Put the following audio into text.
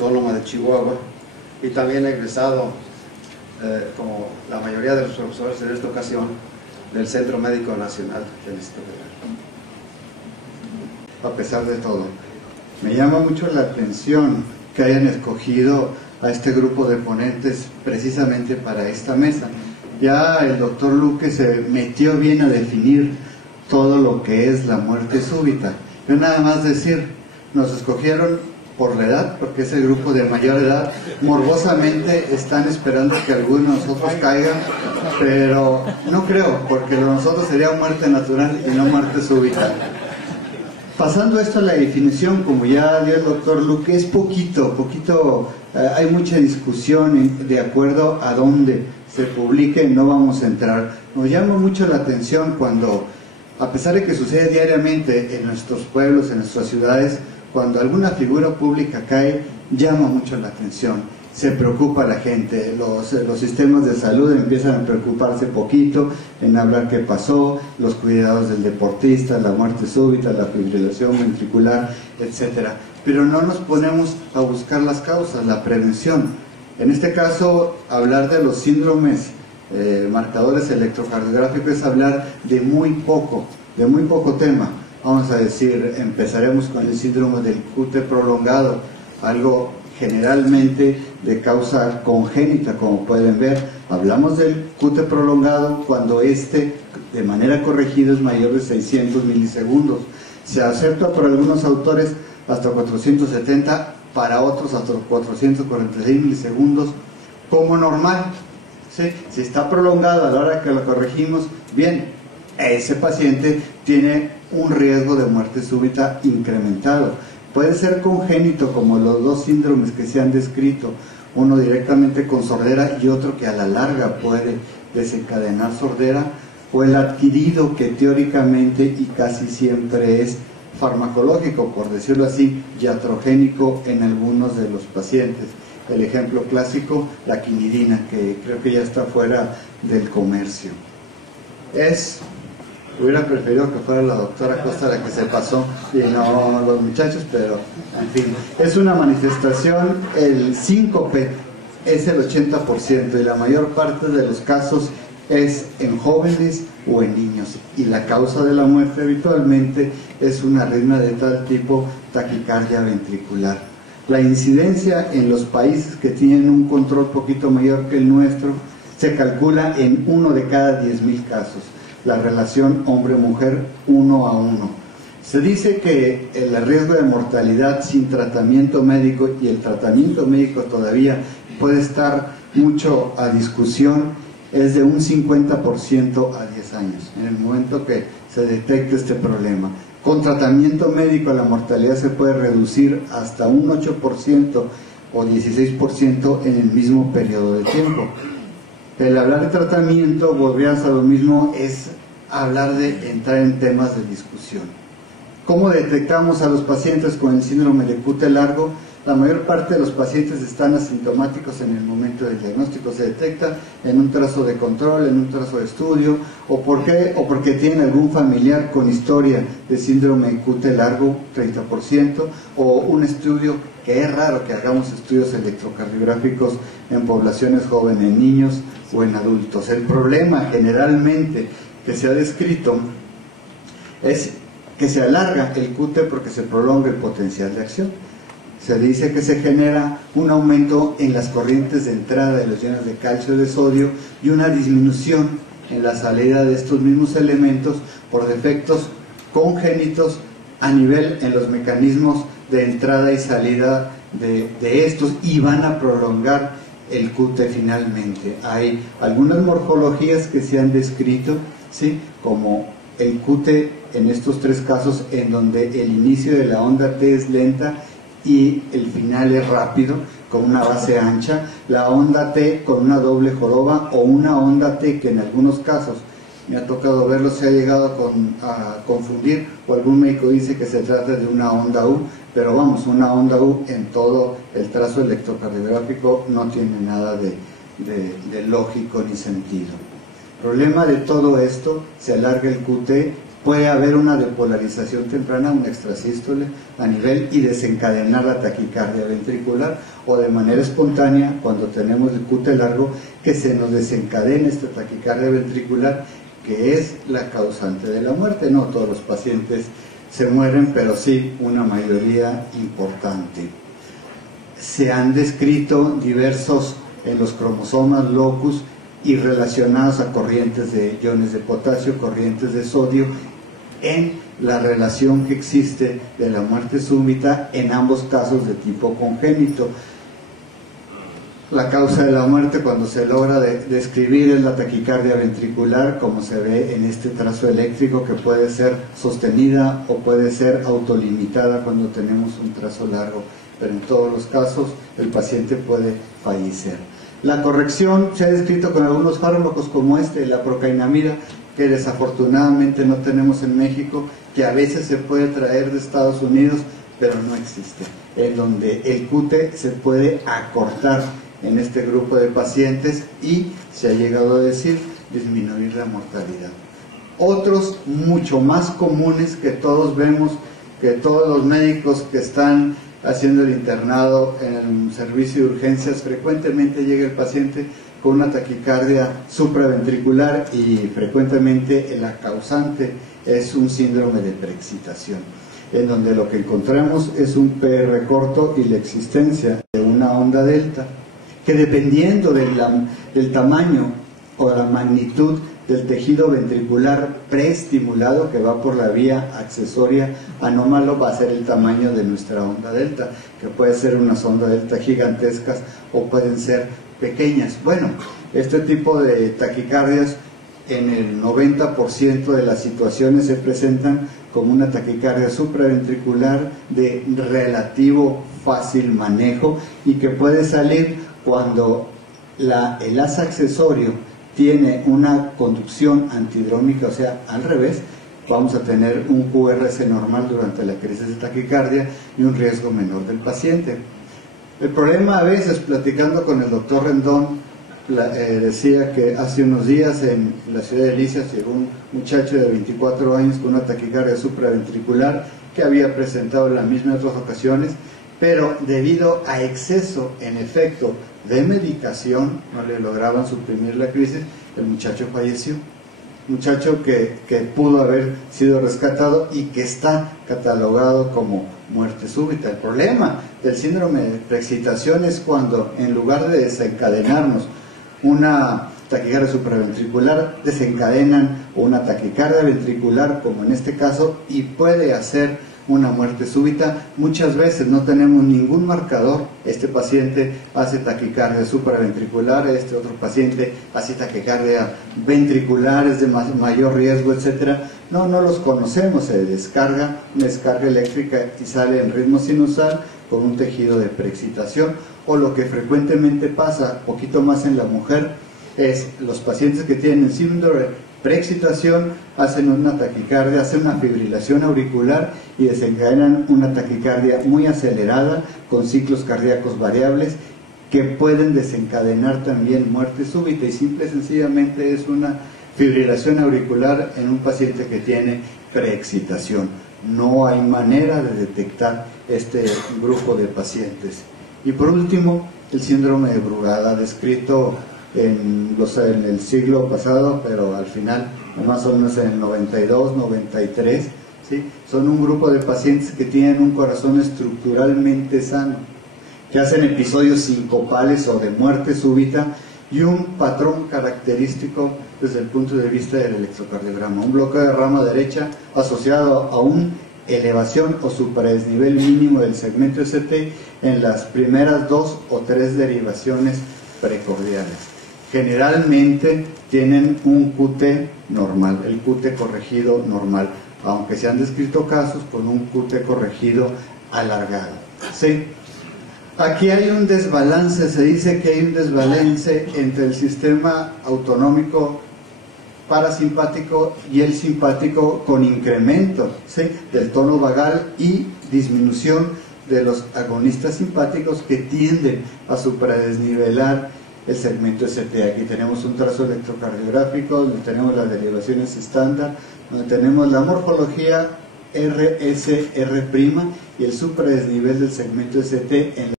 Autónoma de Chihuahua y también egresado, como la mayoría de los profesores en esta ocasión, del Centro Médico Nacional del Distrito Federal. A pesar de todo, me llama mucho la atención que hayan escogido a este grupo de ponentes precisamente para esta mesa. Ya el doctor Luque se metió bien a definir todo lo que es la muerte súbita. Yo nada más decir, nos escogieron por la edad, porque ese grupo de mayor edad morbosamente están esperando que alguno de nosotros caiga, pero no creo, porque lo de nosotros sería muerte natural y no muerte súbita. Pasando esto a la definición, como ya dio el doctor Luque, es poquito, hay mucha discusión de acuerdo a dónde se publique, no vamos a entrar. Nos llama mucho la atención cuando, a pesar de que sucede diariamente en nuestros pueblos, en nuestras ciudades, cuando alguna figura pública cae, llama mucho la atención, se preocupa la gente, los sistemas de salud empiezan a preocuparse poquito en hablar qué pasó, los cuidados del deportista, la muerte súbita, la fibrilación ventricular, etcétera. Pero no nos ponemos a buscar las causas, la prevención. En este caso, hablar de los síndromes marcadores electrocardiográficos es hablar de muy poco tema. Vamos a decir, empezaremos con el síndrome del QT prolongado, algo generalmente de causa congénita, como pueden ver. Hablamos del QT prolongado cuando de manera corregida es mayor de 600 milisegundos. Se acepta por algunos autores hasta 470, para otros hasta 446 milisegundos como normal. ¿Sí? Si está prolongado a la hora que lo corregimos, bien, ese paciente tiene un riesgo de muerte súbita incrementado. Puede ser congénito, como los dos síndromes que se han descrito, uno directamente con sordera y otro que a la larga puede desencadenar sordera, o el adquirido, que teóricamente y casi siempre es farmacológico, por decirlo así, iatrogénico en algunos de los pacientes. El ejemplo clásico, la quinidina, que creo que ya está fuera del comercio. Hubiera preferido que fuera la doctora Costa la que se pasó y no los muchachos, pero en fin, es una manifestación. El síncope es el 80% y la mayor parte de los casos es en jóvenes o en niños, y la causa de la muerte habitualmente es una arritmia de tal tipo, taquicardia ventricular. La incidencia en los países que tienen un control poquito mayor que el nuestro se calcula en 1 de cada 10.000 casos. La relación hombre-mujer 1 a 1. Se dice que el riesgo de mortalidad sin tratamiento médico, y el tratamiento médico todavía puede estar mucho a discusión, es de un 50% a 10 años, en el momento que se detecte este problema. Con tratamiento médico la mortalidad se puede reducir hasta un 8% o 16% en el mismo periodo de tiempo. El hablar de tratamiento, volvíamos a lo mismo, es hablar de entrar en temas de discusión. ¿Cómo detectamos a los pacientes con el síndrome de QT largo? La mayor parte de los pacientes están asintomáticos en el momento del diagnóstico. Se detecta en un trazo de control, en un trazo de estudio, o porque tienen algún familiar con historia de síndrome QT largo, 30%, o un estudio, que es raro que hagamos estudios electrocardiográficos en poblaciones jóvenes, en niños o en adultos. El problema generalmente que se ha descrito es que se alarga el QT porque se prolonga el potencial de acción. Se dice que se genera un aumento en las corrientes de entrada de los iones de calcio y de sodio, y una disminución en la salida de estos mismos elementos por defectos congénitos a nivel en los mecanismos de entrada y salida de estos, y van a prolongar el QT finalmente. Hay algunas morfologías que se han descrito, ¿sí?, como el QT en estos tres casos, en donde el inicio de la onda T es lenta y el final es rápido, con una base ancha, la onda T con una doble joroba, o una onda T que en algunos casos me ha tocado verlo, se ha llegado a confundir, o algún médico dice que se trata de una onda U, pero vamos, una onda U en todo el trazo electrocardiográfico no tiene nada de lógico ni sentido. Problema de todo esto, se alarga el QT puede haber una depolarización temprana, una extrasístole a nivel y desencadenar la taquicardia ventricular, o de manera espontánea, cuando tenemos el QT largo, que se nos desencadene esta taquicardia ventricular, que es la causante de la muerte. No todos los pacientes se mueren, pero sí una mayoría importante. Se han descrito diversos en los cromosomas locus y relacionados a corrientes de iones de potasio, corrientes de sodio, en la relación que existe de la muerte súbita en ambos casos de tipo congénito. La causa de la muerte, cuando se logra describir, es la taquicardia ventricular, como se ve en este trazo eléctrico, que puede ser sostenida o puede ser autolimitada cuando tenemos un trazo largo, pero en todos los casos el paciente puede fallecer. La corrección se ha descrito con algunos fármacos como la procainamida, que desafortunadamente no tenemos en México, que a veces se puede traer de Estados Unidos, pero no existe, en donde el QT se puede acortar en este grupo de pacientes y se ha llegado a decir disminuir la mortalidad. Otros mucho más comunes que todos vemos, que todos los médicos que están haciendo el internado en el servicio de urgencias, frecuentemente llega el paciente con una taquicardia supraventricular y frecuentemente la causante es un síndrome de preexcitación, en donde lo que encontramos es un PR corto y la existencia de una onda delta, que dependiendo del tamaño o la magnitud del tejido ventricular preestimulado, que va por la vía accesoria anómalo, va a ser el tamaño de nuestra onda delta, que puede ser unas ondas delta gigantescas o pueden ser pequeñas. Bueno, este tipo de taquicardias en el 90% de las situaciones se presentan como una taquicardia supraventricular de relativo fácil manejo y que puede salir cuando el asa accesorio tiene una conducción antidrómica, o sea, al revés. Vamos a tener un QRS normal durante la crisis de taquicardia y un riesgo menor del paciente. El problema, a veces, platicando con el doctor Rendón, decía que hace unos días en la ciudad de Delicias llegó un muchacho de 24 años con una taquicardia supraventricular que había presentado la misma en otras ocasiones, pero debido a exceso, en efecto, de medicación, no le lograban suprimir la crisis, el muchacho falleció. Muchacho que pudo haber sido rescatado y que está catalogado como muerte súbita. El problema del síndrome de preexcitación es cuando, en lugar de desencadenarnos una taquicardia supraventricular, desencadenan una taquicardia ventricular, como en este caso, y puede hacer una muerte súbita. Muchas veces no tenemos ningún marcador. Este paciente hace taquicardia supraventricular, este otro paciente hace taquicardia ventricular, es de mayor riesgo, etcétera. No los conocemos. Se descarga una descarga eléctrica y sale en ritmo sinusal con un tejido de preexcitación. O lo que frecuentemente pasa, poquito más en la mujer, es los pacientes que tienen síndrome de preexcitación hacen una taquicardia, hacen una fibrilación auricular y desencadenan una taquicardia muy acelerada con ciclos cardíacos variables que pueden desencadenar también muerte súbita, y simple y sencillamente es una fibrilación auricular en un paciente que tiene preexcitación. No hay manera de detectar este grupo de pacientes. Y por último, el síndrome de Brugada, descrito en el siglo pasado, pero al final, más o menos en el 92, 93, ¿sí? Son un grupo de pacientes que tienen un corazón estructuralmente sano, que hacen episodios sincopales o de muerte súbita y un patrón característico desde el punto de vista del electrocardiograma, un bloqueo de rama derecha asociado a una elevación o supradesnivel mínimo del segmento ST en las primeras 2 o 3 derivaciones precordiales. Generalmente tienen un QT normal, el QT corregido normal, aunque se han descrito casos con un QT corregido alargado. ¿Sí? Aquí hay un desbalance, se dice que hay un desbalance entre el sistema autonómico parasimpático y el simpático, con incremento, ¿sí?, del tono vagal y disminución de los agonistas simpáticos que tienden a supradesnivelar el segmento ST. Aquí tenemos un trazo electrocardiográfico, donde tenemos las derivaciones estándar, donde tenemos la morfología RSR' y el supradesnivel del segmento ST en